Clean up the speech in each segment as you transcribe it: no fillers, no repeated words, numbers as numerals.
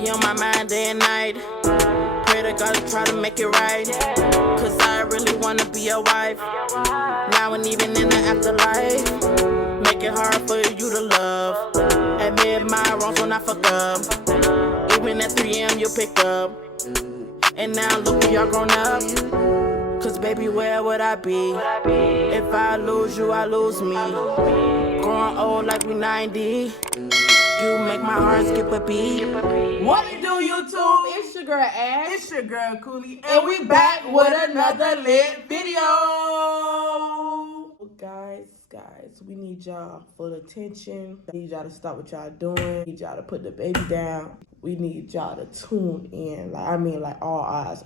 be on my mind day and night. Pray to God to try to make it right. Cause I really wanna be your wife. Now and even in the afterlife. Make it hard for you to love. Admit my wrongs when I fuck up. Even at 3 a.m. you pick up. And now look where y'all grown up. Cause baby, where would I be? If I lose you, I lose me. Growing old like we 90. You make my heart skip a beat. What it do, YouTube? It's your girl Ash. It's your girl Coolie. And we back with another lit video. Guys, we need y'all full attention. We need y'all to stop what y'all doing. We need y'all to put the baby down. We need y'all to tune in. Like all eyes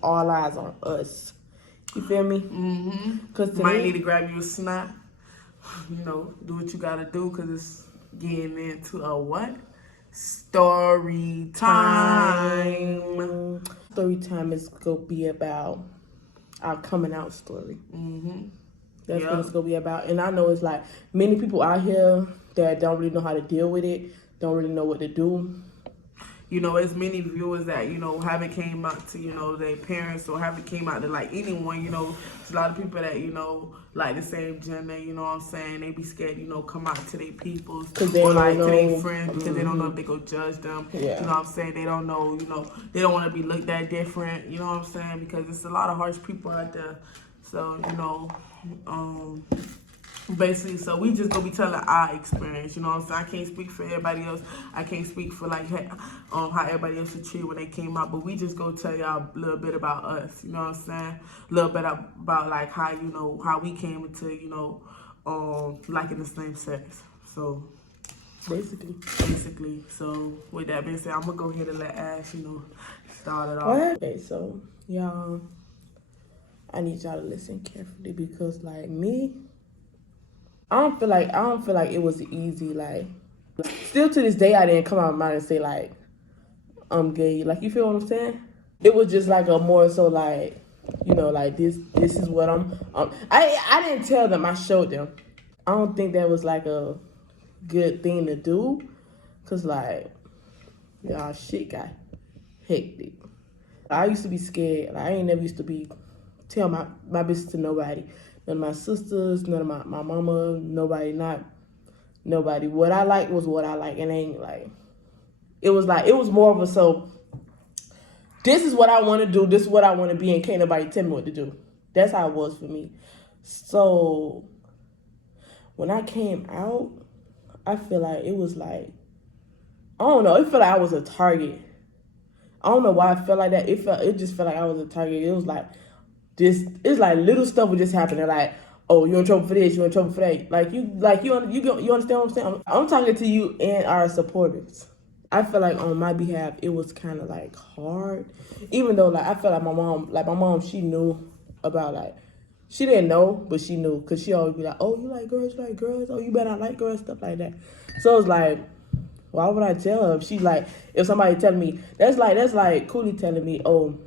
on us. You feel me? Mm-hmm. Cause might need to grab you a snack. You know, do what you gotta do, cause it's getting into a what? Story time. Story time is gonna be about our coming out story. Mm-hmm. That's what it's gonna be about. And I know it's like many people out here that don't really know how to deal with it, don't really know what to do. You know, as many viewers that, you know, haven't came out to, you know, their parents or haven't came out to, like, anyone, you know. There's a lot of people that, you know, like the same gender, you know what I'm saying? They be scared, you know, come out to their peoples or, like, to their friends because they don't know if they go judge them. Yeah. You know what I'm saying? They don't know, you know, they don't want to be looked at different, you know what I'm saying? Because it's a lot of harsh people out there. So, you know, basically, so we just gonna be telling our experience, you know what I'm saying? I can't speak for everybody else. I can't speak for like how everybody else should treat when they came out, but we just gonna tell y'all a little bit about us, you know what I'm saying? A little bit about like how, you know, how we came into, you know, liking the same sex. So Basically. So with that being said, I'm gonna go ahead and let Ash, you know, start it off. Okay, so y'all, I need y'all to listen carefully because like me, I don't feel like it was easy. Like, still to this day, I didn't come out of my mind and say like I'm gay. Like, you feel what I'm saying? It was just like a more so like, you know, like this is what I'm. I didn't tell them. I showed them. I don't think that was like a good thing to do, cause like, y'all shit got hectic. I used to be scared. Like, I ain't never used to be tell my business to nobody. None of my sisters, none of my mama, nobody. What I like was what I like, and ain't like, it was more of a, so this is what I want to do, this is what I want to be, and can't nobody tell me what to do. That's how it was for me. So when I came out, I feel like it was like, I don't know, it felt like I was a target. I don't know why I felt like that. It just felt like I was a target. It was like, it's like little stuff would just happen. They're like, oh, you in trouble for this, you in trouble for that. You understand what I'm saying? I'm talking to you and our supporters. I feel like on my behalf, it was kind of like hard. Even though like I felt like my mom, she knew about like, she didn't know, but she knew. Cause she always be like, oh, you like girls, oh, you better not like girls, stuff like that. So it's like, why would I tell her? If somebody tell me, that's like Coolie telling me, oh,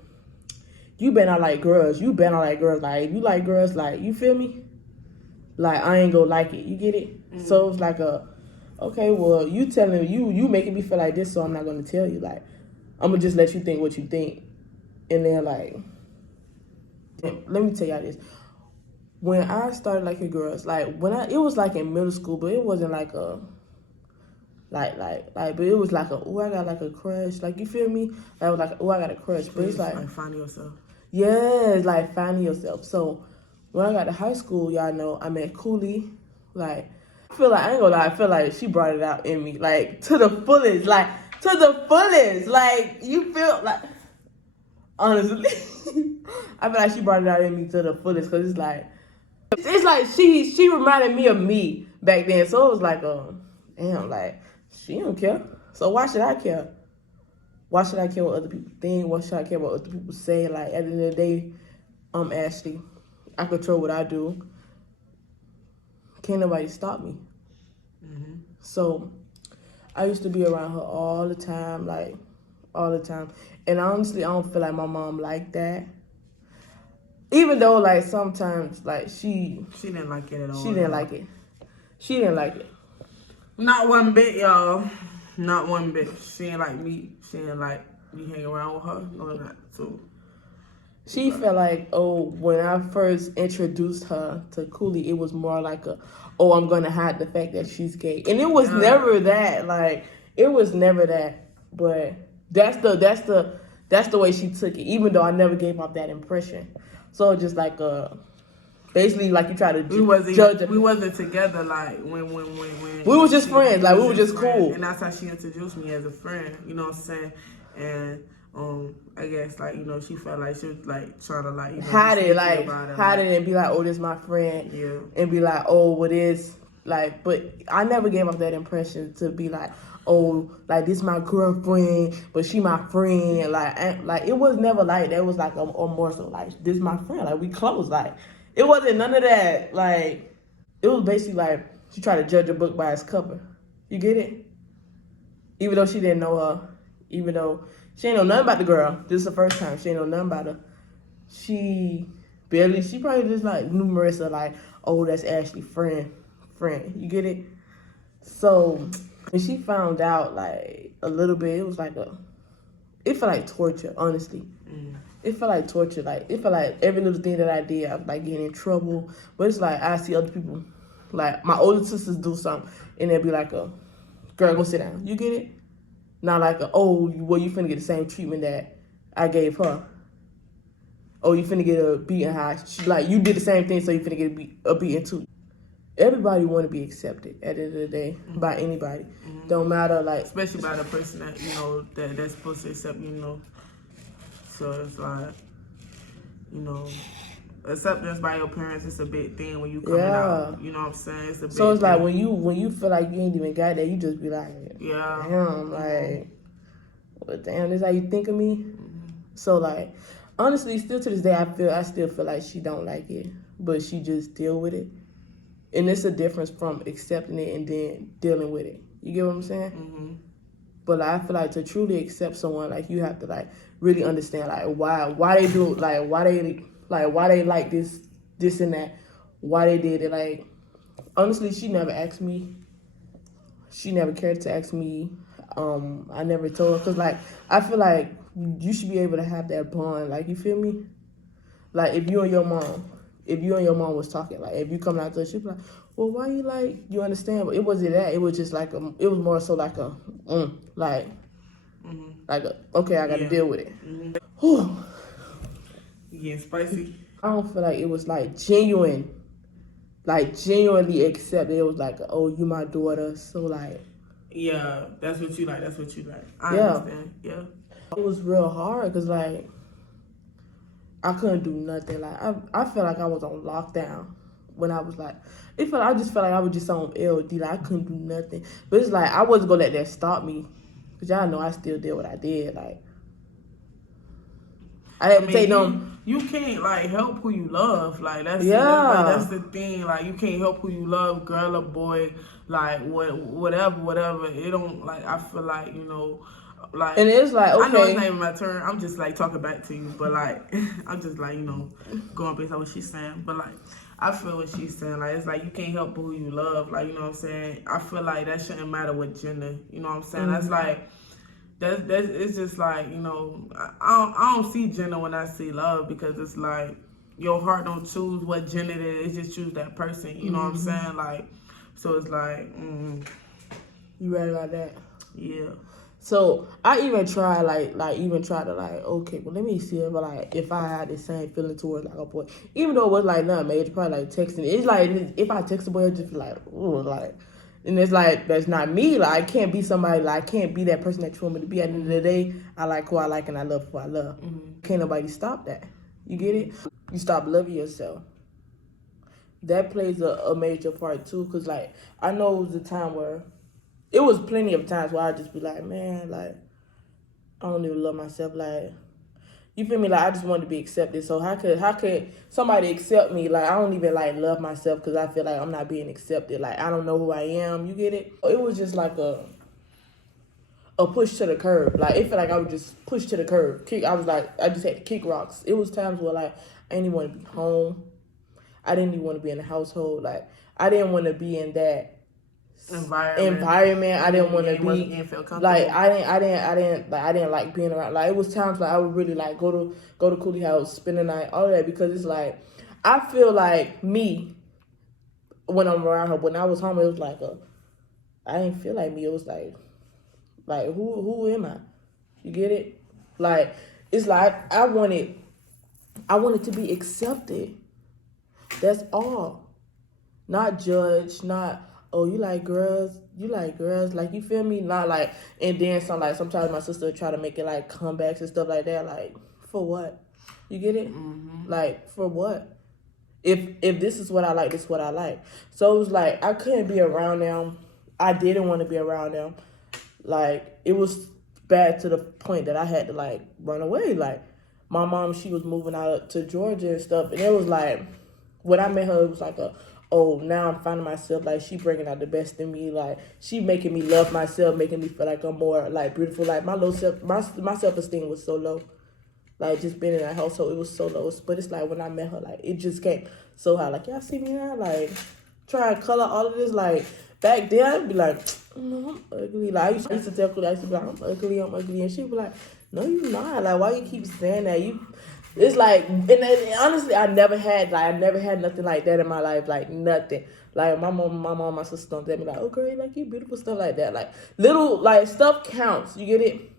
you better not like girls. You better not like girls. Like, if you like girls, like, you feel me? Like, I ain't gonna like it. You get it? Mm-hmm. So it's like okay, well, you telling me, you making me feel like this, so I'm not gonna tell you. Like, I'm gonna just let you think what you think. And then, like, let me tell y'all this. When I started liking girls, like, it was like in middle school, but it wasn't like a, but it was like oh, I got like a crush. Like, you feel me? I was like, oh, I got a crush. But it's like finding yourself. Yeah, it's like finding yourself. So when I got to high school, y'all know, I met Coolie. Like, I ain't gonna lie, I feel like she brought it out in me, like, to the fullest. Like, you feel like, honestly, I feel like she brought it out in me to the fullest, because it's like she reminded me of me back then. So it was like, damn, like, she don't care. So why should I care? Why should I care what other people think? Why should I care what other people say? Like, at the end of the day, I'm Ashley. I control what I do. Can't nobody stop me. Mm-hmm. So I used to be around her all the time, like, all the time. And honestly, I don't feel like my mom liked that. Even though, like, sometimes, like, she didn't like it at all. She didn't like it. She didn't like it. Not one bit, y'all. Not one bit. She ain't like me. She ain't like you hang around with her? No, not. So she felt like, oh, when I first introduced her to Coolie, it was more like oh, I'm gonna hide the fact that she's gay, and it was never that. Like, it was never that. But that's the way she took it. Even though I never gave off that impression, so just like basically like you try to judge. We wasn't together like when we was just friends. Like, we were just cool, and that's how she introduced me as a friend. You know what I'm saying? And I guess like, you know, she felt like she was like trying to like, you know, hide it, and be like, oh, this my friend, and be like, oh, what is like. But I never gave off that impression to be like, oh, like this my girlfriend, but she my friend. Like it was never like that. It was like a more so like, this my friend. Like, we close. Like, it wasn't none of that. Like, it was basically like she tried to judge a book by its cover. You get it? Even though she didn't know her, even though she ain't know nothing about the girl. This is the first time she ain't know nothing about her. She probably just like knew Marissa, like, oh, that's Ashley friend. You get it? So when she found out like a little bit, it was like it felt like torture, honestly. It felt like torture. Like, it felt like every little thing that I did, I was like getting in trouble. But it's like I see other people, like my older sisters do something, and they'll be like, girl, go sit down. You get it? Not like, oh, well, you finna get the same treatment that I gave her. Oh, you finna get a beating high. Like, you did the same thing, so you finna get a beating too. Everybody want to be accepted at the end of the day by anybody. Don't matter, like, especially by the person that, you know, that's supposed to accept you, you know. So it's like, you know, acceptance by your parents is a big thing when you coming out. You know what I'm saying? It's a big so it's thing. like when you feel like you ain't even got that, you just be like, damn, like, well, damn, this how you think of me? So like, honestly, still to this day, I still feel like she don't like it, but she just deal with it. And it's a difference from accepting it and then dealing with it. You get what I'm saying? But I feel like to truly accept someone, like, you have to like really understand like why they do, like why they like this and that, why they did it. Like, honestly, she never asked me. She never cared to ask me. I never told her, cause like I feel like you should be able to have that bond. Like, you feel me? Like, if you and your mom was talking, like, if you come out to her, she'd be like, well, why you like, you understand? But it wasn't that. It was just like it was more so like okay, I got to deal with it. You getting spicy? I don't feel like it was like genuinely accepted. It was like, oh, you my daughter, so like. Yeah, that's what you like. I understand. Yeah. It was real hard because like I couldn't do nothing. Like, I felt like I was on lockdown when I was like, I just felt like I was just on LD. Like, I couldn't do nothing. But it's like I wasn't gonna let that stop me, cause y'all know I still did what I did. Like, I had to take them. You can't like help who you love. Like, that's the thing. Like, you can't help who you love, girl or boy. Like, whatever. It don't, like, I feel like, you know. Like, and it's like, okay, I know it's not even my turn. I'm just like talking back to you, but like I'm just like, you know, going based on what she's saying. But like, I feel what she's saying. Like, it's like you can't help who you love. Like, you know what I'm saying? I feel like that shouldn't matter what gender. You know what I'm saying? That's like that's it's just like, you know, I don't see gender when I see love, because it's like your heart don't choose what gender it is. It just choose that person. You know what I'm saying? Like, so it's like, you right about that? Yeah. So I even tried to okay, well, let me see if I had the same feeling towards like a boy, even though it was like nothing major, probably like texting. It's like if I text a boy, I'd just be like, ooh, like, and it's like that's not me. Like, I can't be somebody. Like, I can't be that person that you want me to be. At the end of the day, I like who I like and I love who I love. Can't nobody stop that. You get it? You stop loving yourself. That plays a major part too, cause like I know it was a time where. It was plenty of times where I'd just be like, man, like, I don't even love myself. Like, you feel me? Like, I just wanted to be accepted. So how could somebody accept me? Like, I don't even, like, love myself because I feel like I'm not being accepted. Like, I don't know who I am. You get it? It was just like a push to the curb. Like, it felt like I was just pushed to the curb. I just had to kick rocks. It was times where, like, I didn't even want to be home. I didn't even want to be in the household. Like, I didn't want to be in that environment. I didn't want to be feel comfortable. like I didn't like being around. Like it was times like I would really like go to Coolie house, spend the night, all of that, because it's like I feel like me when I'm around her. When I was home, it was like I didn't feel like me. It was like who am I? You get it? Like it's like I wanted to be accepted. That's all. Not judged, not, oh, you like girls, like, you feel me? Not like, and then sometimes my sister would try to make it like comebacks and stuff like that, like, for what? You get it? Mm-hmm. Like, for what? If this is what I like, this is what I like. So it was like, I couldn't be around them. I didn't want to be around them. Like, it was bad to the point that I had to, like, run away. Like, my mom, she was moving out to Georgia and stuff, and it was like, when I met her, it was like now I'm finding myself, like, she bringing out the best in me, like, she making me love myself, making me feel like I'm more, like, beautiful. Like, my self-esteem was so low. Like, just being in that household, it was so low. But it's like, when I met her, like, it just came so high. Like, y'all see me now? Like, try to color all of this. Like, back then, I'd be like, I'm ugly. Like, I used to tell Coolie, I used to be like, I'm ugly. And she'd be like, no, you're not. Like, why you keep saying that? It's like, and honestly, I never had nothing like that in my life, like nothing. Like my mom, my sister don't tell me like, oh girl, you like you beautiful, stuff like that. Like little, like stuff counts. You get it?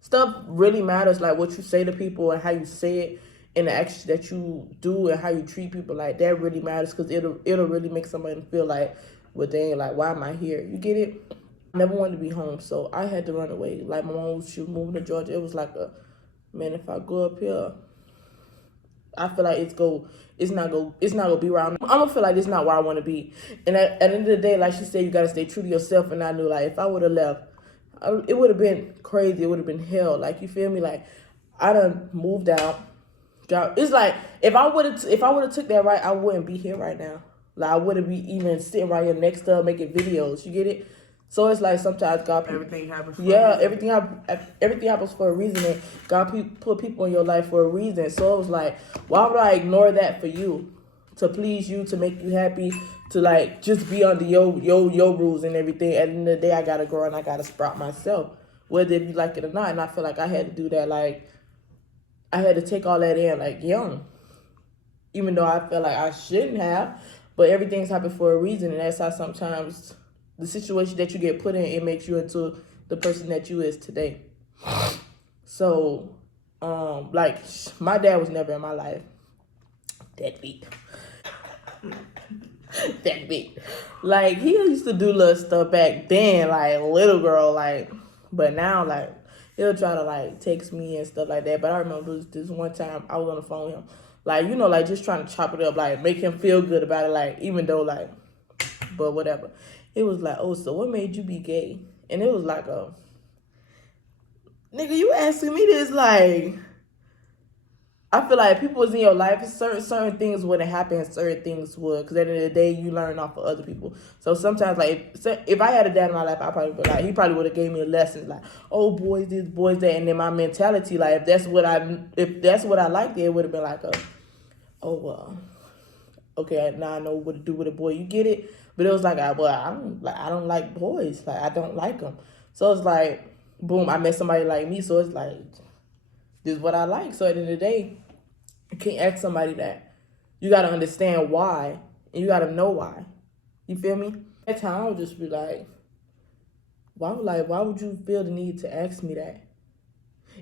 Stuff really matters, like what you say to people and how you say it, and the actions that you do and how you treat people. Like that really matters, because it'll really make somebody feel like, well, dang, like why am I here? You get it? I never wanted to be home, so I had to run away. Like my mom, she was moving to Georgia. It was like man, if I go up here, I feel like it's not gonna be where I'm gonna feel like it's not where I want to be. And at the end of the day, like she said, you gotta stay true to yourself. And I knew, like, if I would have left, it would have been crazy. It would have been hell. Like, you feel me? Like, I done moved out. It's like if I would have took that right, I wouldn't be here right now. Like, I wouldn't be even sitting right here next to her making videos. You get it? So it's like sometimes God, everything happens for a reason. Everything happens for a reason, and God put people in your life for a reason. So it was like, why would I ignore that for you, to please you, to make you happy, to like just be under your rules and everything? At the end of the day, I gotta grow and I gotta sprout myself, whether you like it or not. And I feel like I had to do that. Like, I had to take all that in, like, young, even though I feel like I shouldn't have. But everything's happened for a reason, and that's how sometimes the situation that you get put in, it makes you into the person that you is today. So, like, my dad was never in my life. Deadbeat. Like, he used to do little stuff back then, like, little girl, like, but now, like, he'll try to, like, text me and stuff like that. But I remember this one time I was on the phone with him. Like, you know, like, just trying to chop it up, like, make him feel good about it, like, even though, like, but whatever. It was like, oh, so what made you be gay? And it was like, nigga, you asking me this, like, I feel like people was in your life, certain things wouldn't happen, certain things would, because at the end of the day, you learn off of other people. So sometimes, like, if I had a dad in my life, I probably would, like, he probably would have gave me lessons, like, oh, boys this, boys that, and then my mentality, like, if that's what I liked, it would have been like oh, well, okay, now I know what to do with a boy. You get it? But it was like, I don't like boys. Like, I don't like them. So it's like, boom, I met somebody like me. So it's like, this is what I like. So at the end of the day, you can't ask somebody that. You got to understand why. And you got to know why. You feel me? At time, I would just be like, why would you feel the need to ask me that?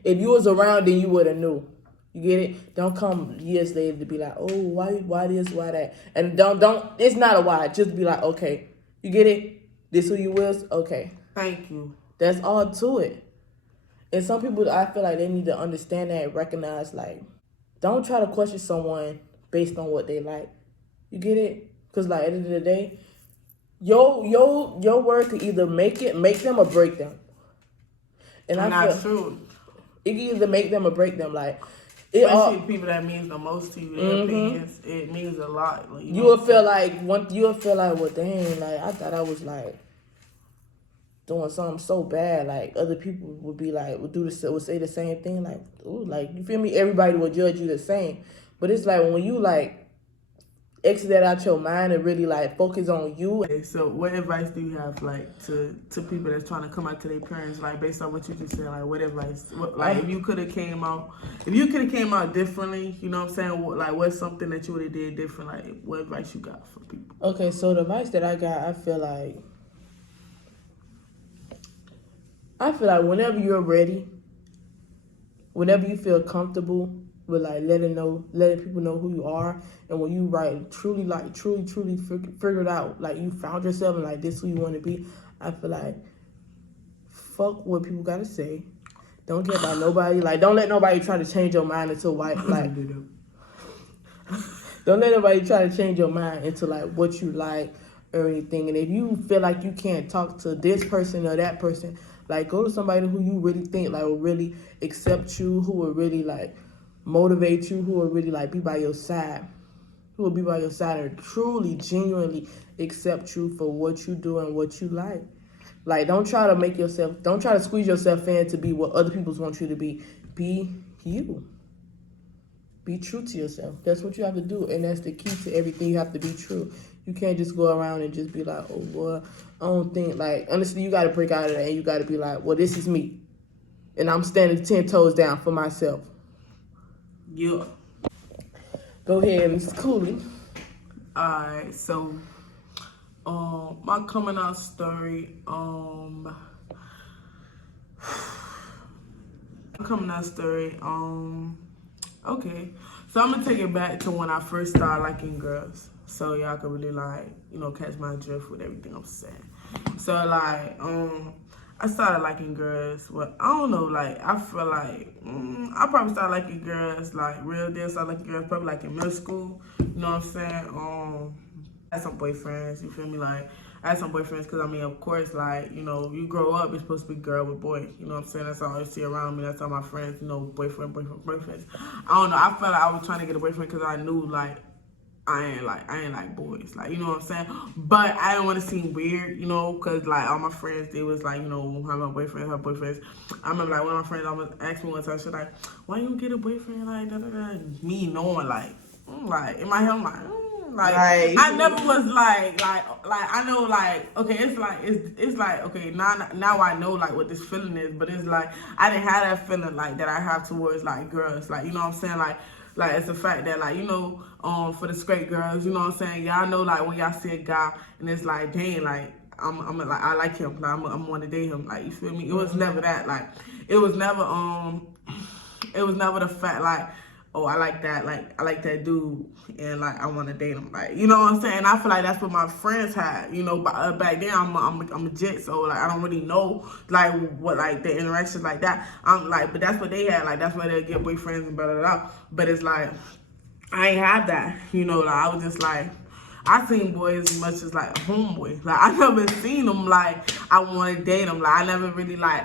If you was around, then you would have knew. You get it? Don't come years later to be like, oh, why this, why that? And don't, it's not a why. Just be like, okay, you get it? This who you is? Okay. Thank you. That's all to it. And some people, I feel like they need to understand that and recognize, like, don't try to question someone based on what they like. You get it? Because, like, at the end of the day, your word could either make them or break them. And I feel true. It can either make them or break them. Like, especially people that means the most to you, their opinions, it means a lot. Like, you will feel like, well, dang, like, I thought I was, like, doing something so bad. Like, other people would be like, would say the same thing. Like, ooh, like, you feel me? Everybody will judge you the same. But it's like, when you, like, exit that out your mind and really like focus on you. Okay, so what advice do you have like to people that's trying to come out to their parents, like based on what you just said? Like what advice, if you could have came out differently, you know what I'm saying, what's something that you would have did different? Like what advice you got for people? Okay, so the advice that I got, I feel like whenever you're ready, whenever you feel comfortable with like letting people know who you are, and when you truly figured out, like you found yourself and like this is who you want to be, I feel like fuck what people gotta say. Don't care about nobody. Like don't let nobody try to change your mind into white. Like don't let nobody try to change your mind into like what you like or anything. And if you feel like you can't talk to this person or that person, like go to somebody who you really think like will really accept you, who will really like motivate you, who will really like be by your side, and truly, genuinely accept you for what you do and what you like. Like don't try to squeeze yourself in to be what other people want you to be. Be you. Be true to yourself. That's what you have to do, and that's the key to everything. You have to be true. You can't just go around and just be like, oh, boy, I don't think, like, honestly, you got to break out of that, and you got to be like, well, this is me, and I'm standing 10 toes down for myself. Yeah. Go ahead, Mr. Cooley. Alright, so, my coming out story, okay, so I'm gonna take it back to when I first started liking girls, so y'all can really like, you know, catch my drift with everything I'm saying. So like, I started liking girls. Well, I don't know, like I feel like I probably started liking girls, like real deal. Started liking girls probably like in middle school. You know what I'm saying? I had some boyfriends. You feel me? Like I had some boyfriends because I mean, of course, like you know, you grow up, it's supposed to be girl with boy. You know what I'm saying? That's all I see around me. That's all my friends. You know, boyfriends. I don't know. I felt like I was trying to get a boyfriend because I knew like. I ain't like boys, like, you know what I'm saying? But I didn't want to seem weird, you know, because, like, all my friends, they was, like, you know, have my boyfriend, have boyfriends. I remember, like, one of my friends almost asked me one time, she was like, why you don't get a boyfriend, like, da-da-da? Me knowing, like, in my head, I'm like, like, I never was, like, I know, like, okay, it's like, okay, now I know, like, what this feeling is, but it's, like, I didn't have that feeling, like, that I have towards, like, girls, like, you know what I'm saying, like, it's the fact that, like, you know, for the straight girls, you know what I'm saying? Y'all know, like, when y'all see a guy and it's like, dang, like, I'm like, I like him, like, I'm want to date him, like, you feel me? It was never that, like, it was never the fact, like, oh, I like that dude, and, like, I want to date him, like, you know what I'm saying? I feel like that's what my friends had, you know, but back then, I'm a jit, so, like, I don't really know, like, what, like, the interactions like that, I'm, like, but that's what they had, like, that's why they'll get boyfriends and blah, blah, blah, but it's, like, I ain't have that, you know, like, I was just, like, I seen boys as much as, like, a homeboy, like, I never seen them, like, I want to date them, like, I never really, like,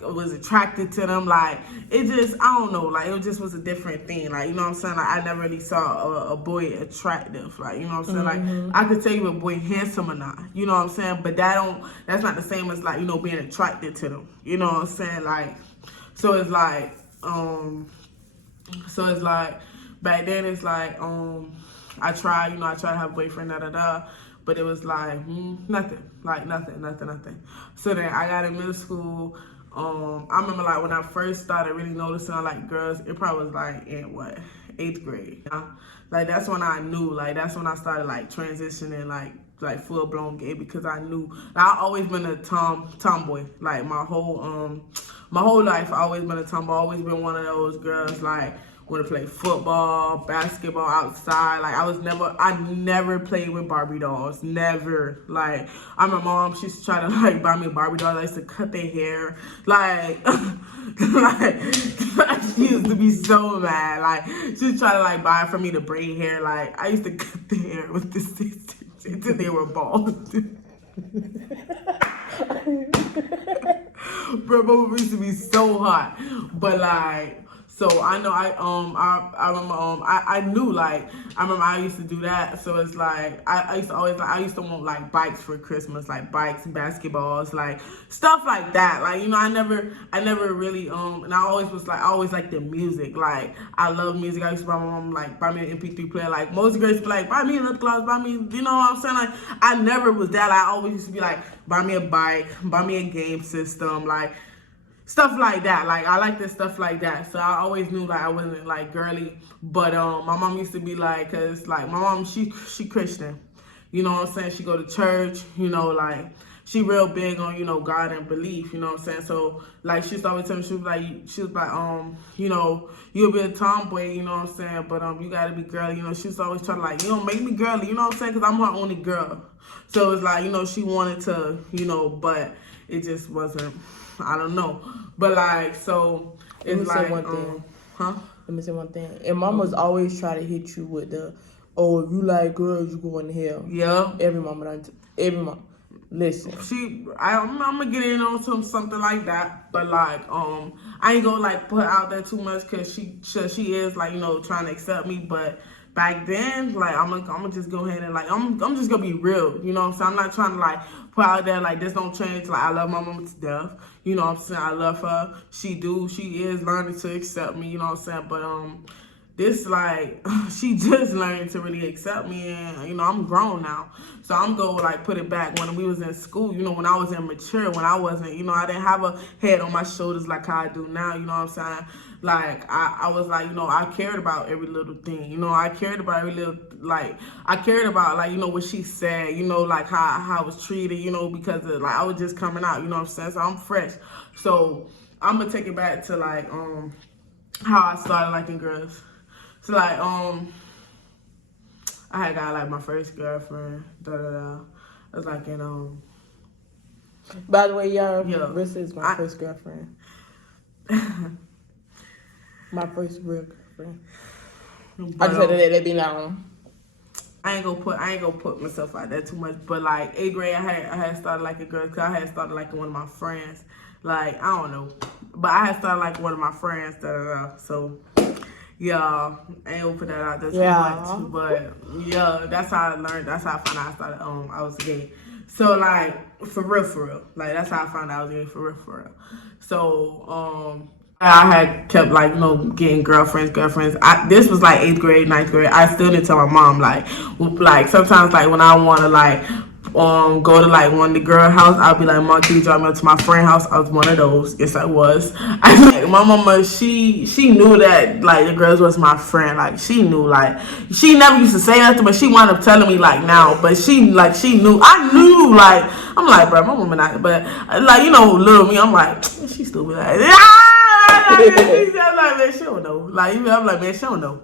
was attracted to them, like, it just, I don't know, like, it just was a different thing, like, you know what I'm saying, like, I never really saw a boy attractive, like, you know what I'm saying, like, I could tell you a boy handsome or not, you know what I'm saying, but that's not the same as, like, you know, being attracted to them, you know what I'm saying, like, so it's like, back then it's like, I tried to have a boyfriend, but it was like, nothing. So then I got in middle school. I remember like when I first started really noticing I like girls, it probably was like in 8th grade. You know? Like that's when I knew, like that's when I started like transitioning like full blown gay, because I knew I always been a tomboy. Like my whole life I always been a tomboy, always been one of those girls like want to play football, basketball outside. Like I never played with Barbie dolls. Never. Like my mom, she used to try to like buy me Barbie dolls. I used to cut their hair. Like, she used to be so mad. Like she used to try to like buy it for me to braid hair. Like I used to cut their hair with the scissors until they were bald. Bro, Bubba used to be so hot. But like, So I know I remember I knew like I remember I used to do that. So it's like I used to always like I used to want like bikes for Christmas, like bikes, basketballs, like stuff like that. Like, you know, I never really and I always liked the music. Like I love music. I used to buy my mom like buy me an MP3 player. Like most girls be like, buy me a lip gloss, buy me, you know what I'm saying? Like I never was that. I always used to be like, buy me a bike, buy me a game system, like stuff like that. Like I like this stuff like that. So I always knew like I wasn't like girly. But my mom used to be like, cause like my mom she Christian. You know what I'm saying? She go to church, you know, like she real big on, you know, God and belief, you know what I'm saying? So like she used to always tell me, she was like, you know, you'll be a tomboy, you know what I'm saying? But you gotta be girly, you know, she used to always try to like, you know, make me girly, you know what I'm saying? Cause I'm her only girl. So it's like, you know, she wanted to, you know, but it just wasn't, I don't know. But like, so it's like, one thing. Huh? Let me say one thing. And mamas always try to hit you with the, oh, if you like girls, you going to hell. Yeah. Every mama. Listen. I'm gonna get in on something like that, but like, I ain't gonna like put out there too much because she is like, you know, trying to accept me, but back then, like, I'm gonna just go ahead and like, I'm just gonna be real, you know what I'm saying? I'm not trying to like put out there like this don't change. Like I love my mama to death, you know what I'm saying? I love her. She is learning to accept me, you know what I'm saying? But this like she just learned to really accept me, and you know I'm grown now, so I'm gonna like put it back when we was in school, you know, when I was immature, when I wasn't, you know, I didn't have a head on my shoulders like how I do now, you know what I'm saying? Like I was like, you know, I cared about every little thing, you know, I cared about every little, like I cared about like, you know, what she said, you know, like how I was treated, you know, because of, like I was just coming out, you know what I'm saying? So I'm fresh, so I'm gonna take it back to like how I started liking girls. So like I had got like my first girlfriend. It was like in By the way, y'all, yeah. Rissa is my first girlfriend. My first real girlfriend. I just had to let that be known. I ain't gonna put myself out there too much, but like 8th grade, I had started like a girl, cause I had started liking one of my friends. Like I don't know, but I had started like one of my friends. So. Yeah, I ain't gonna put that out there too much, but yeah, that's how I learned. That's how I found out I started. I was gay. So like for real, like that's how I found out I was gay for real. So I had kept like, you know, getting girlfriends. This was like 8th grade, 9th grade. I still didn't tell my mom like sometimes like when I want to like go to like one of the girl house, I'll be like, Mom, can you drive me up to my friend house? I was one of those. Yes, I was. My mama, she knew that like the girls was my friend. Like she knew, like she never used to say nothing, but she wound up telling me like now. But she knew. I knew, like I'm like, bro, my mama not. But like, you know, little me, I'm like, she still be like, I'm like, man, she don't know. Like I'm like, man, she don't know.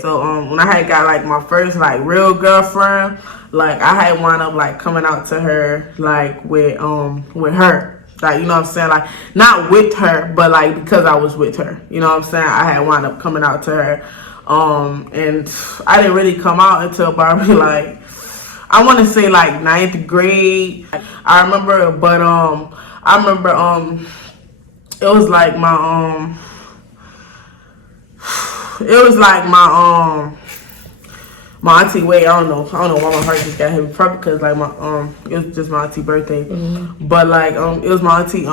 So when I had got like my first like real girlfriend, like I had wound up like coming out to her like with her, like, you know what I'm saying, like not with her, but like because I was with her, you know what I'm saying, I had wound up coming out to her, and I didn't really come out until probably like I want to say like 9th grade. I remember, but it was like my my auntie. Wait, I don't know why my heart just got heavy. Probably because like it was just my auntie birthday. Mm-hmm. But like it was my auntie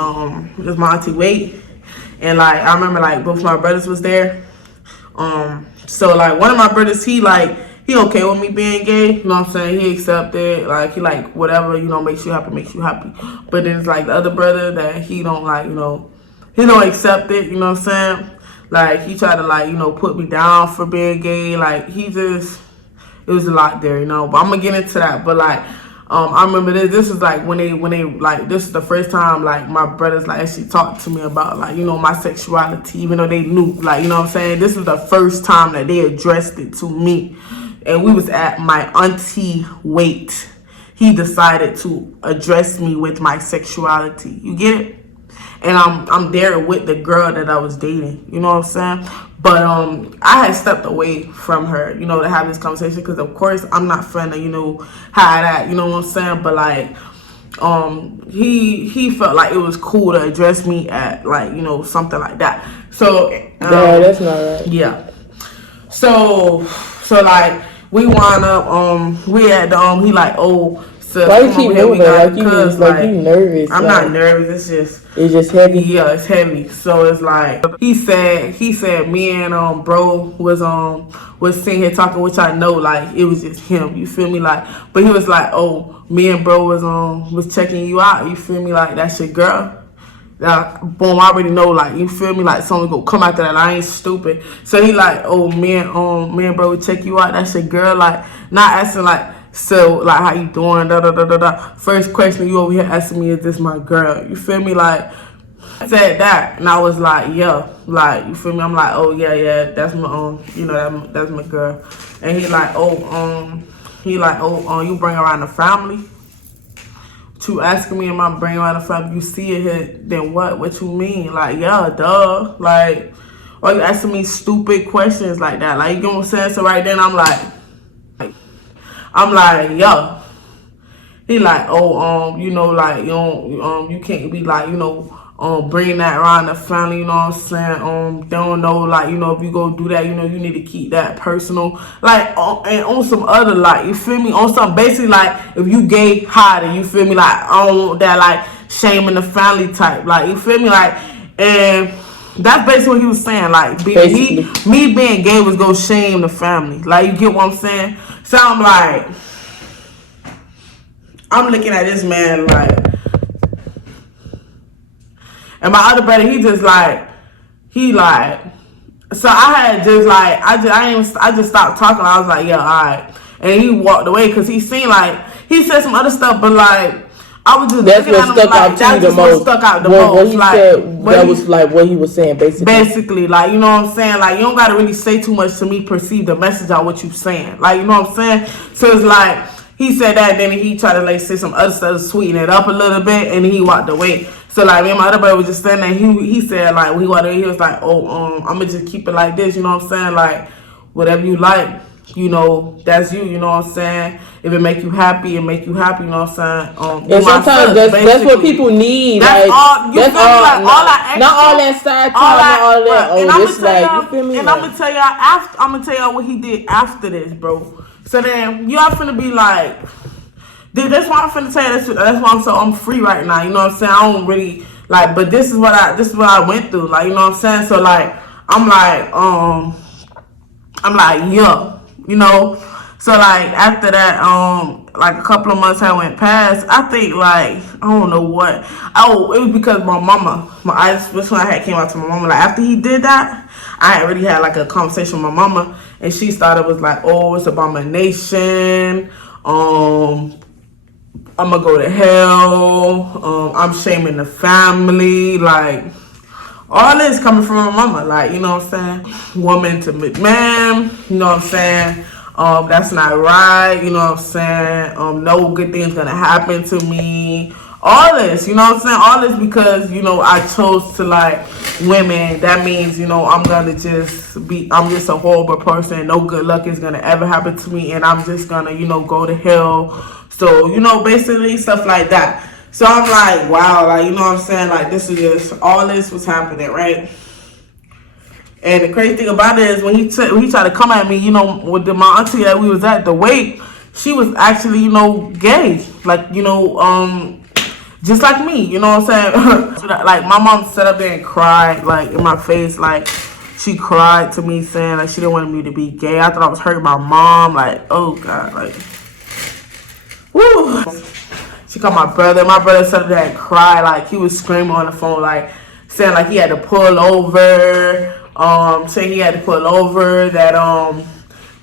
Wait, and like I remember like both my brothers was there. So like one of my brothers, he okay with me being gay, you know what I'm saying? He accepted, like he like whatever, you know, makes you happy. But then it's like the other brother that he don't like, you know, he don't accept it, you know what I'm saying? Like he tried to like, you know, put me down for being gay. Like it was a lot there, you know. But I'm gonna get into that. But like I remember this is like when they like, this is the first time like my brothers like actually talked to me about like, you know, my sexuality, even though they knew, like, you know what I'm saying? This is the first time that they addressed it to me. And we was at my auntie Wait. He decided to address me with my sexuality. You get it? And I'm there with the girl that I was dating, you know what I'm saying? But I had stepped away from her, you know, to have this conversation, because of course I'm not finna, you know, hide that, you know what I'm saying? But like he felt like it was cool to address me at like, you know, something like that. So that's not right. Yeah. So like we wound up we had he like, oh, so why you keep moving like you nervous? I'm not nervous, it's just heavy. Yeah, it's heavy. So it's like he said me and bro was sitting here talking, which I know like it was just him, you feel me? Like, but he was like, oh, me and bro was checking you out, you feel me? Like, that's your girl. Boom, I already know, like, you feel me? Like, someone go come after that. I ain't stupid. So he like, oh, me and bro would check you out. That's your girl. Like, not asking like, so like, how you doing? Da da da da da. First question you over here asking me, is this my girl? You feel me? Like, I said that, and I was like, yeah, like, you feel me? I'm like, oh yeah, that's my you know, that's my girl. And he like, oh, you bring around the family? To asking me, am I bringing around the family? You see it here, then what? What you mean? Like, yeah, duh. Like, or you asking me stupid questions like that? Like, you know what I'm saying? So right then, I'm like, yo. He like, oh, you know, like, you can't be like, you know, bring that around the family, you know what I'm saying? They don't know, like, you know, if you go do that, you know, you need to keep that personal. Like, and on some other, like, you feel me? On some, basically, like, if you gay, hide it, you feel me? Like, I don't want that, like, shaming the family type. Like, you feel me? Like, and that's basically what he was saying. Like, me being gay was gonna shame the family. Like, you get what I'm saying? So I'm like, I'm looking at this man like, and my other brother, he like, so I had just like, I just stopped talking. I was like, yeah, all right. And he walked away because he seemed like, he said some other stuff, but like, I was just that's what stuck out to you the most. Stuck out the most. What he said, that was like what he was saying, basically. Basically, like, you know what I'm saying? Like, you don't got to really say too much to me perceive the message out what you saying. Like, you know what I'm saying? So it's like, he said that, then he tried to like say some other stuff to sweeten it up a little bit, and he walked away. So like, me and my other brother was just standing there. He said like, when he walked away, he was like, oh, I'm gonna just keep it like this. You know what I'm saying? Like, whatever you like, you know, that's you. You know what I'm saying? If it make you happy, it make you happy. You know what I'm saying? And sometimes that's what people need. That's like, all. You that's feel me? Like, all that extra, not all that side talk, not all that. And oh, this like, you feel me? And I'm gonna tell y'all what he did after this, bro. So then y'all finna be like, dude, that's why I'm finna tell you. That's why I'm free right now. You know what I'm saying? I don't really like, but this is what I went through. Like, you know what I'm saying? So like, I'm like, yeah, you know. So like after that, like a couple of months had went past. I think like, I don't know what. Oh, it was because my mama. This when I had came out to my mama. Like after he did that, I had already had like a conversation with my mama, and she started was like, oh, it's abomination. I'm gonna go to hell. I'm shaming the family. Like, all this coming from my mama. Like, you know what I'm saying? Woman to man. You know what I'm saying? That's not right. You know what I'm saying? No good thing's gonna happen to me. All this, you know what I'm saying? All this because, you know, I chose to like women. That means, you know, I'm just a horrible person. No good luck is gonna ever happen to me, and I'm just gonna, you know, go to hell. So, you know, basically stuff like that. So I'm like, wow, like, you know what I'm saying? Like, this is just, all this was happening, right? And the crazy thing about it is when he tried to come at me, you know, with my auntie that we was at, the wake, she was actually, you know, gay. Like, you know, just like me, you know what I'm saying? Like, my mom sat up there and cried, like, in my face, like, she cried to me saying, like, she didn't want me to be gay. I thought I was hurting my mom, like, oh, God, like, woo. She called my brother. My brother sat up there and cried, like, he was screaming on the phone, like, saying, like, he had to pull over, saying he had to pull over, that I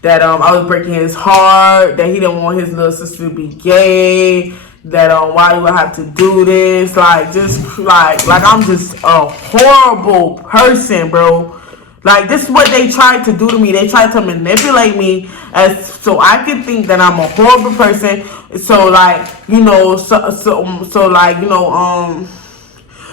was breaking his heart, that he didn't want his little sister to be gay, that why do I have to do this, like, just like I'm just a horrible person, bro. Like, this is what they tried to do to me. They tried to manipulate me so I could think that I'm a horrible person. So like, you know, so like, you know,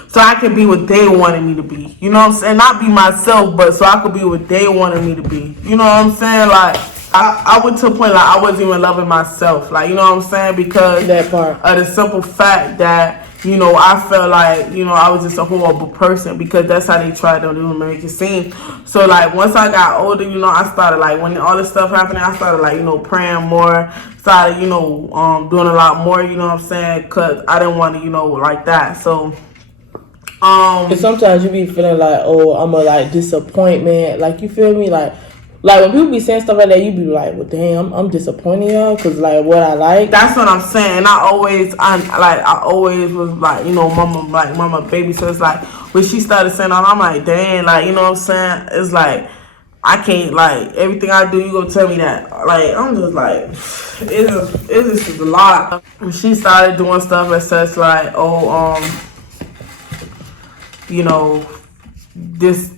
so I could be what they wanted me to be. You know what I'm saying? Not be myself, but so I could be what they wanted me to be. You know what I'm saying? Like, I went to a point like I wasn't even loving myself, like, you know what I'm saying, because that part of the simple fact that, you know, I felt like, you know, I was just a horrible person, because that's how they tried to do make it seem. So like once I got older, you know, I started like, when all this stuff happened, I started like, you know, praying more, started, you know, doing a lot more, you know what I'm saying, because I didn't want to, you know, like that. So and sometimes you be feeling like, oh, I'm a like disappointment, like, you feel me, like when people be saying stuff like that, you be like, well, damn, I'm disappointed, y'all, because, like, what I like. That's what I'm saying. I always was like, you know, mama baby. So it's like, when she started saying that, I'm like, dang, like, you know what I'm saying? It's like, I can't, like, everything I do, you gonna tell me that. Like, I'm just like, it's just a lot. When she started doing stuff that says, like, oh, you know, this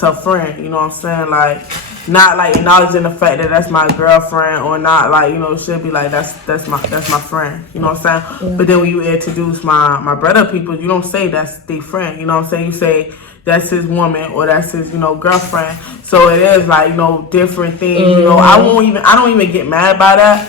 her friend, you know what I'm saying, like, not like acknowledging the fact that that's my girlfriend, or not like, you know, she'll be like, that's my friend, you know what I'm saying. But then when you introduce my brother people, you don't say that's their friend, you know what I'm saying, you say that's his woman, or that's his, you know, girlfriend. So it is like, you know, different things. You know, I don't even get mad by that.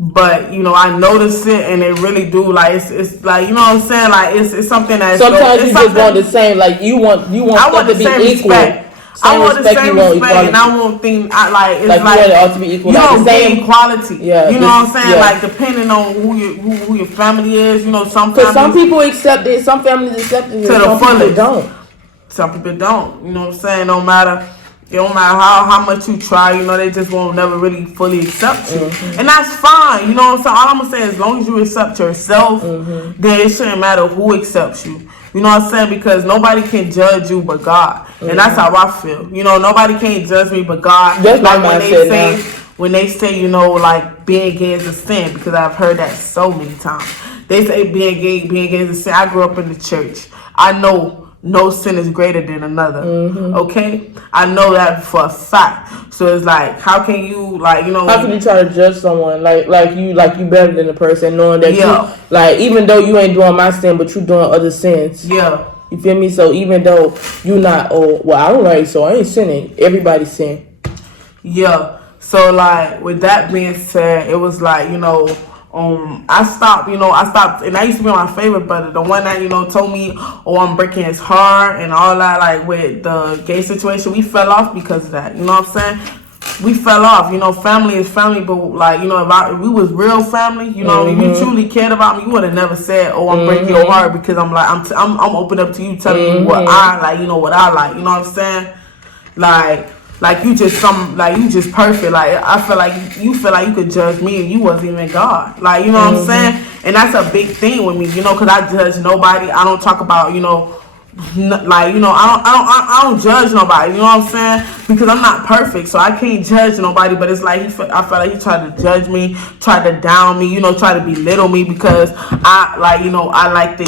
But, you know, I notice it, and it really do, like, it's like, you know what I'm saying, like, it's something that's sometimes you just want the same, like, you want stuff to be equal. I want the same respect, and I want things, like, it's like, you want it all to be equal, you like don't the same get equality. Yeah, you know what I'm saying, like, depending on who your family is, you know, some people accept it, some families accept it, to the some fullest. people don't. Some people don't, you know what I'm saying, no matter. It don't matter how much you try, you know, they just won't never really fully accept you. And that's fine, you know what I'm saying? All I'm going to say is, as long as you accept yourself, then it shouldn't matter who accepts you. You know what I'm saying? Because nobody can judge you but God. And that's how I feel. You know, nobody can judge me but God. That's like when they say, you know, like, being gay is a sin, because I've heard that so many times. They say being gay is a sin. I grew up in the church. I know no sin is greater than another. Okay, I know that for a fact. So it's like, how can you, like, you know, how can you try to judge someone like you better than the person, knowing that you, like, even though you ain't doing my sin, but you doing other sins. Yeah, you feel me? So even though you not, oh, well, I don't like, so I ain't sinning. Everybody sin. Yeah. So like, with that being said, it was like, you know, I stopped, and I used to be my favorite brother, the one that, you know, told me, oh, I'm breaking his heart and all that, like, with the gay situation. We fell off because of that, you know what I'm saying? We fell off, you know, family is family, but, like, you know, if we was real family, you know, if you truly cared about me, you would have never said, oh, I'm breaking your heart, because I'm like, I'm open up to you, telling you what I like, you know, what I like, you know what I'm saying? Like you just perfect. Like, I feel like you feel like you could judge me and you wasn't even God. Like, you know what I'm saying? And that's a big thing with me, you know, because I judge nobody. I don't talk about, you know, like, you know, I don't judge nobody. You know what I'm saying? Because I'm not perfect, so I can't judge nobody. But it's like I feel like he tried to judge me, tried to down me, you know, try to belittle me, because I liked it,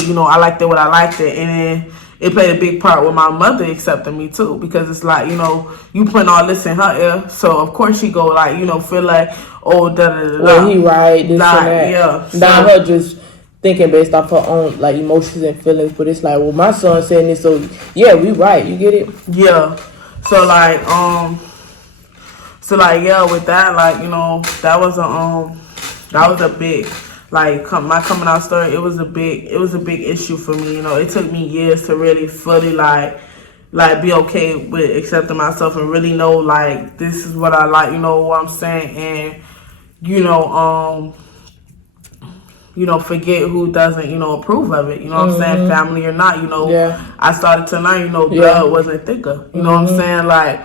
you know, I liked it what I liked it, and then it played a big part with my mother accepting me too, because it's like, you know, you putting all this in her ear, so of course she go, like, you know, feel like, oh, well, he right, this and that. Yeah, not her just thinking based off her own, like, emotions and feelings, but it's like, well, my son saying this, so yeah, we right, you get it? Yeah. So like, yeah, with that, like, you know, that was a big, like, my coming out story. It was a big issue for me. You know, it took me years to really fully like be okay with accepting myself and really know, like, this is what I like. You know what I'm saying? And forget who doesn't, you know, approve of it. You know what I'm saying? Family or not, you know. I started to learn, you know, blood wasn't thicker. You know what I'm saying? Like,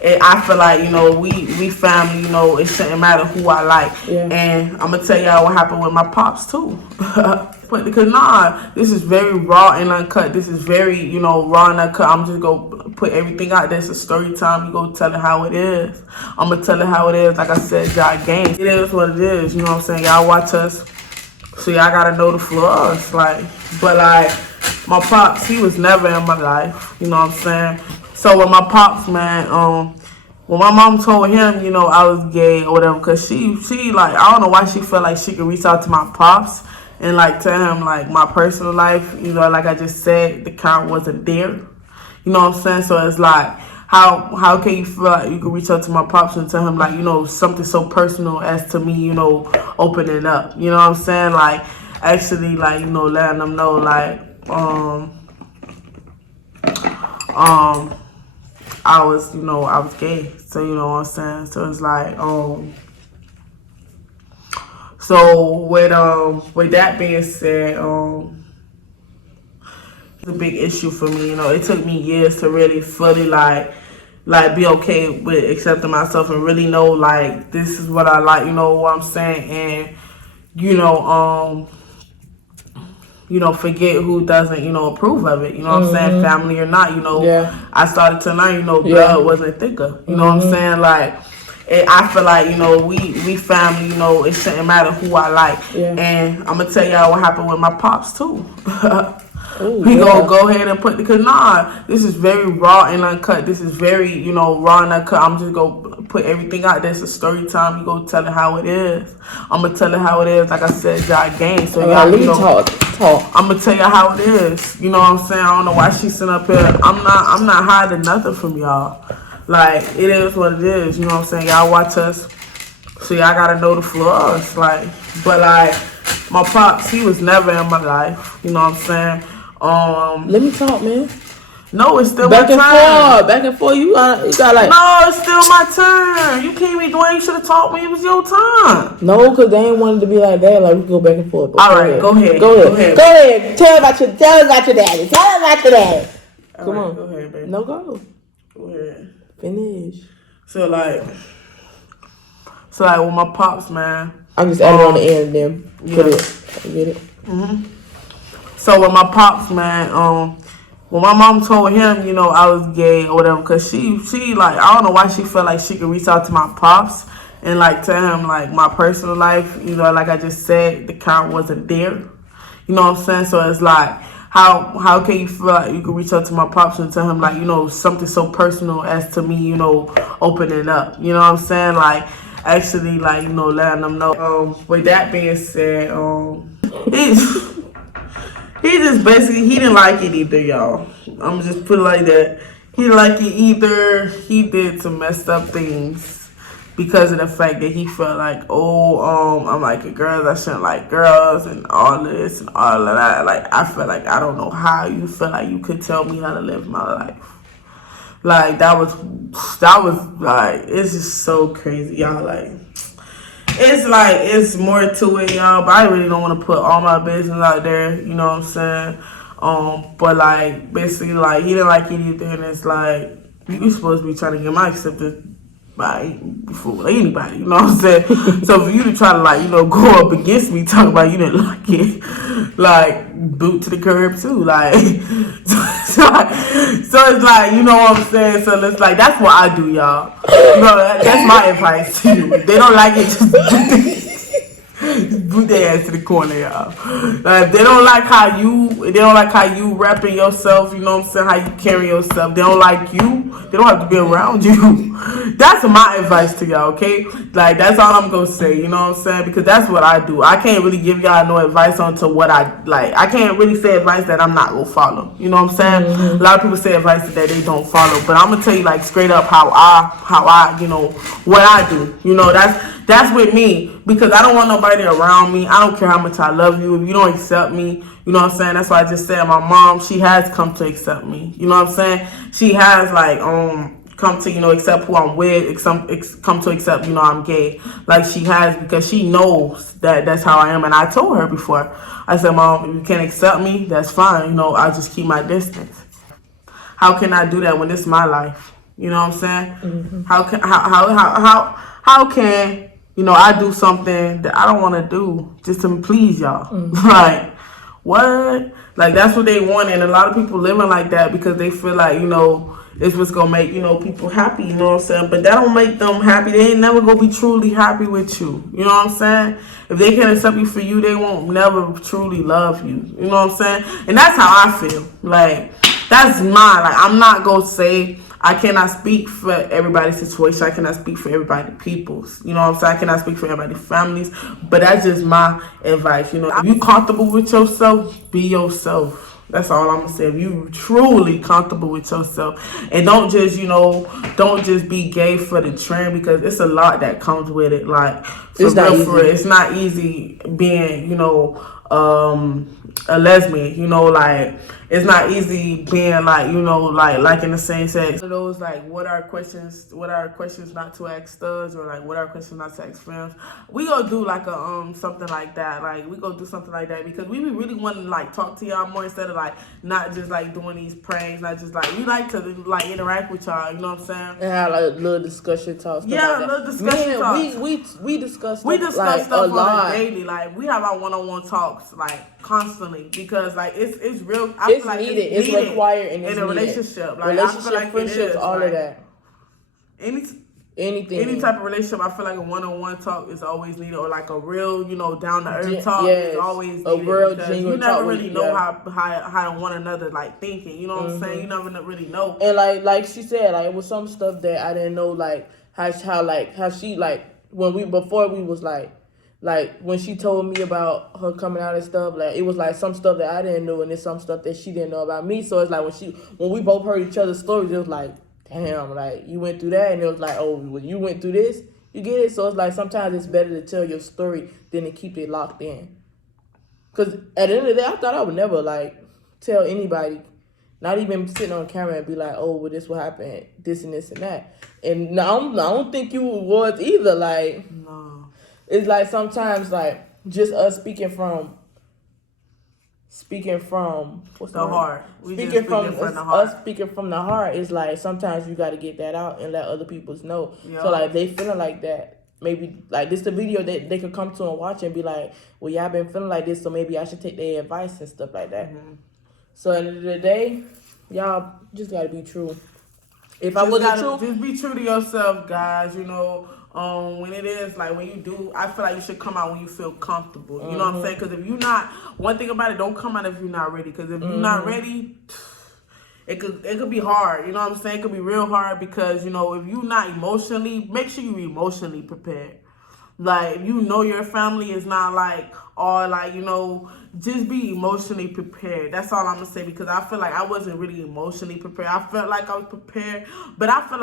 I feel like, you know, we family, you know, it shouldn't matter who I like. And I'm going to tell y'all what happened with my pops, too. Because, this is very raw and uncut. This is very, you know, raw and uncut. I'm just going to put everything out there. It's a story time. You go tell it how it is. I'm going to tell it how it is. Like I said, y'all games. It is what it is. You know what I'm saying? Y'all watch us. So y'all got to know the flaws. Like, but, like, my pops, he was never in my life. You know what I'm saying? So with my pops, man, when my mom told him, you know, I was gay or whatever, because she like, I don't know why she felt like she could reach out to my pops and, like, tell him, like, my personal life, you know, like I just said, the count wasn't there. You know what I'm saying? So it's like, how can you feel like you can reach out to my pops and tell him like, you know, something so personal as to me, you know, opening up, you know what I'm saying? Like, actually, like, you know, letting them know like, I was, you know, I was gay. So, you know what I'm saying? So it's like, so with that being said, it's a big issue for me. You know, it took me years to really fully like be okay with accepting myself and really know like this is what I like, you know what I'm saying? And you know, forget who doesn't, you know, approve of it. You know what I'm saying? Family or not, you know. Yeah. I started to learn, you know, blood wasn't thicker. You know what I'm saying? Like, I feel like, you know, we family, you know, it shouldn't matter who I like. Yeah. And I'm going to tell y'all what happened with my pops, too. Ooh, We gonna go ahead and put, because this is very raw and uncut. This is very, you know, raw and uncut. I'm just gonna put everything out there. It's a story time. You gonna tell it how it is. I'm gonna tell it how it is. Like I said, y'all game. So y'all, you know, talk. I'm gonna tell y'all how it is. You know what I'm saying? I don't know why she's sitting up here. I'm not hiding nothing from y'all. Like, it is what it is. You know what I'm saying? Y'all watch us, so y'all gotta know the flaws. Like, but like, my pops, he was never in my life. You know what I'm saying? Let me talk, man. No, it's still Back my and turn. forth, back and forth. You got like. No, it's still my turn. You can't be doing. You should have talked when it was your time. No, because they ain't wanted to be like that. Like, we can go back and forth. All right, go ahead. Go ahead. Tell about your daddy. Come on. Go ahead, baby. No, go. Go ahead. Finish. So like with my pops, man. I'm just adding on the end then. Put it. I get it. So with my pops, man, when my mom told him, you know, I was gay or whatever, because she like, I don't know why she felt like she could reach out to my pops and like tell him like my personal life, you know, like I just said, the count wasn't there. You know what I'm saying? So it's like, how can you feel like you could reach out to my pops and tell him like, you know, something so personal as to me, you know, opening up. You know what I'm saying? Like, actually, like, you know, letting them know. With that being said, he just basically, he didn't like it either, y'all. I'm just put it like that. He didn't like it either. He did some messed up things because of the fact that he felt like, I'm like a girl, I shouldn't like girls and all this and all of that. Like, I feel like I don't know how you feel like you could tell me how to live my life. Like, that was like, it's just so crazy, y'all. Like, it's more to it, y'all, but I really don't want to put all my business out there, you know what I'm saying? But like, basically, like, he didn't like it either, and it's like, you supposed to be trying to get my acceptance by before anybody, you know what I'm saying? So for you to try to, like, you know, go up against me, talk about you didn't like it, like, boot to the curb too, like, so it's like, you know what I'm saying? So it's like, that's what I do, y'all. You know, that's my advice to you. If they don't like it, just boot their ass to the corner, y'all. Like, if they don't like how you repping yourself, you know what I'm saying, how you carry yourself, they don't like you, they don't have to be around you. That's my advice to y'all, okay? Like, that's all I'm gonna say, you know what I'm saying? Because that's what I do. I can't really give y'all no advice on to what I like. I can't really say advice that I'm not gonna follow. You know what I'm saying? A lot of people say advice that they don't follow, but I'm gonna tell you, like, straight up how I, you know, what I do. You know, that's with me, because I don't want nobody around me. I don't care how much I love you. If you don't accept me, you know what I'm saying? That's why I just said my mom, she has come to accept me. You know what I'm saying? She has, like, come to, you know, accept who I'm with, come to accept, you know, I'm gay. Like, she has, because she knows that that's how I am. And I told her before, I said, Mom, if you can't accept me, that's fine. You know, I'll just keep my distance. How can I do that when it's my life? You know what I'm saying? How can, you know, I do something that I don't want to do just to please y'all? Like, what? Like, that's what they want. And a lot of people living like that because they feel like, you know, it's what's gonna make, you know, people happy, you know what I'm saying? But that don't make them happy. They ain't never gonna be truly happy with you. You know what I'm saying? If they can't accept you for you, they won't never truly love you. You know what I'm saying? And that's how I feel. Like, that's mine. Like, I'm not gonna say, I cannot speak for everybody's situation. I cannot speak for everybody's people's. You know what I'm saying? I cannot speak for everybody's families. But that's just my advice. You know, if you comfortable with yourself, be yourself. That's all I'm gonna say. If you truly comfortable with yourself, and don't just, don't just be gay for the trend, because it's a lot that comes with it. Like It's not easy. for real, it's not easy being, a lesbian. Like it's not easy being like, like in the same sex. Those like what are questions not to ask studs, or like what are questions not to ask friends. We gonna do like a something like that. Like we gonna do something like that, because we really want to like talk to y'all more, instead of like not just like doing these pranks, not just like, we like to like interact with y'all, you know what I'm saying? And have like little discussion talks. Yeah, like little discussion talks. We discuss stuff, We discuss like, stuff a lot. on a daily. Like we have our one-on-one talks like constantly, because like it's real. I It's feel like needed. It's required, and it's in a needed. relationship. Like Relationship, I feel like friendships, all of that. Anything, any type of relationship, I feel like a one-on-one talk is always needed, or like a real, down to earth talk is always needed. A real because genuine you never talk. really know how one another like thinking. You know what I'm saying? You never really know. And like she said, like it was some stuff that I didn't know, like how she like before we was like when she told me about her coming out and stuff, like it was like some stuff that I didn't know, and it's some stuff that she didn't know about me. So it's like when we both heard each other's stories, it was like, damn, like you went through that, and it was like, oh, well, you went through this, you get it. So it's like sometimes it's better to tell your story than to keep it locked in. Cause at the end of the day, I thought I would never like tell anybody, not even sitting on camera and be like, oh, well, this what happened, this and this and that. And I don't think you was either. Like, no, it's like sometimes like just us speaking from what's the heart. Speaking from the heart. Us speaking from the heart is like sometimes you got to get that out and let other people know. Yep. So like they feeling like that, maybe like this the video that they could come to and watch and be like, well, y'all been feeling like this, so maybe I should take their advice and stuff like that. So at the end of the day, y'all just gotta be true. If I wasn't true, just be true to yourself, guys. When it is like when you do, I feel like you should come out when you feel comfortable. You know what I'm saying? Because if you're not, one thing about it, don't come out if you're not ready. Because if you're not ready, it could be hard. You know what I'm saying? It could be real hard, because if you're not emotionally, make sure you're emotionally prepared. Like, your family is not like all like, just be emotionally prepared. That's all I'm gonna say, because I feel like I wasn't really emotionally prepared. I felt like I was prepared, but I feel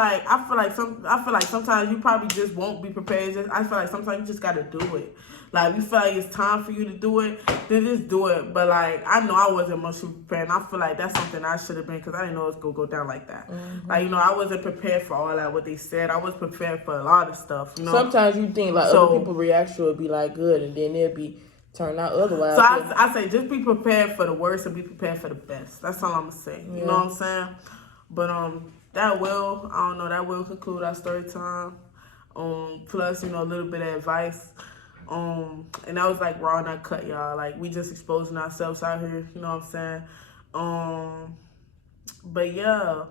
like sometimes you probably just won't be prepared. I feel like sometimes you just gotta do it. Like, if you feel like it's time for you to do it, then just do it. But like, I know I wasn't emotionally prepared, and I feel like that's something I should have been, because I didn't know it was gonna go down like that. Like, I wasn't prepared for all that, what they said. I was prepared for a lot of stuff. Sometimes you think like other people's reaction would be like good, and then it'll be turn out otherwise. So I say just be prepared for the worst and be prepared for the best. That's all I'm gonna say. You know what I'm saying? But that will conclude our story time. Plus, a little bit of advice. And that was like raw and uncut, y'all. Like, we just exposing ourselves out here, you know what I'm saying? But yeah,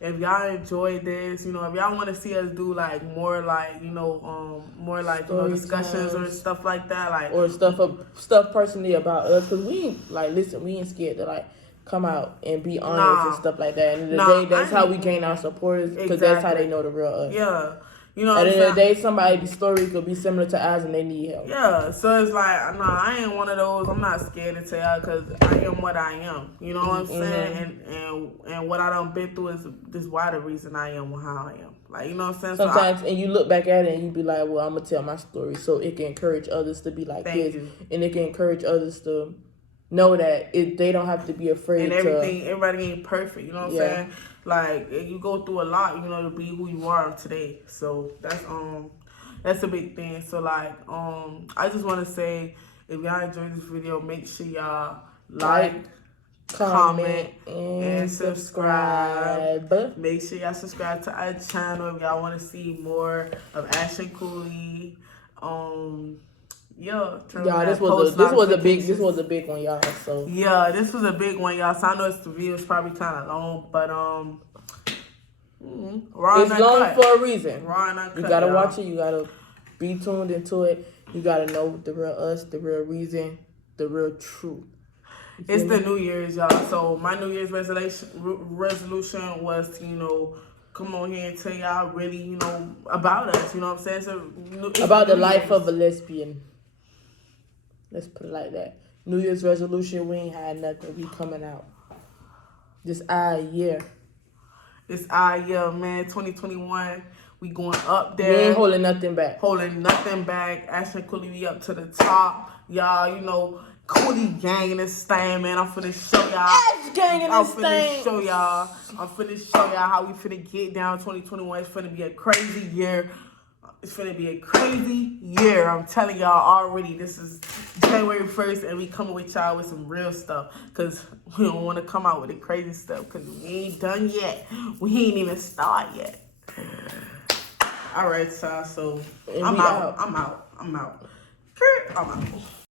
if y'all enjoyed this, if y'all want to see us do like more like, more like discussions or stuff like that, like, or stuff personally about us, because we ain't scared to like come out and be honest and stuff like that. And the day, that's how we gain our supporters, because that's how they know the real us. Yeah. At the end of the day, somebody's story could be similar to ours and they need help. Yeah, so it's like, I ain't one of those. I'm not scared to tell y'all, because I am what I am. You know what I'm saying? And what I done been through is why the reason I am how I am. Like, you know what I'm saying? Sometimes, and you look back at it and you be like, well, I'm going to tell my story so it can encourage others to be like this. And it can encourage others to know that they don't have to be afraid. And everybody ain't perfect. You know what I'm saying? Like, you go through a lot, to be who you are today. So that's a big thing. So like, I just want to say, if y'all enjoyed this video, make sure y'all like, comment, and subscribe. Make sure y'all subscribe to our channel if y'all want to see more of ASHANDCOOLI. This was a big one, y'all. So yeah, this was a big one, y'all. So I know the video is probably kind of long, but it's long for a reason. Raw and uncut, you gotta watch it. You gotta be tuned into it. You gotta know the real us, the real reason, the real truth. It's the New Year's, y'all. So my New Year's resolution was to, come on here and tell y'all really, about us. You know what I'm saying? So about the life of a lesbian. Let's put it like that. New Year's resolution, we ain't had nothing. We coming out. This year. It's our year, man. 2021. We going up We there. ain't holding nothing back. Holding nothing back. ASHANDCOOLI, we up to the top. Y'all, you know, Coolie gang in this thing, man. I'm finna show y'all. Ash gang in this thing. I'm finna show y'all how we finna get down 2021. It's finna be a crazy year. It's finna be a crazy year. I'm telling y'all already. This is January 1st, and we coming with y'all with some real stuff. Because we don't want to come out with the crazy stuff. Because we ain't done yet. We ain't even started yet. All right, y'all. So, I'm out. I'm out.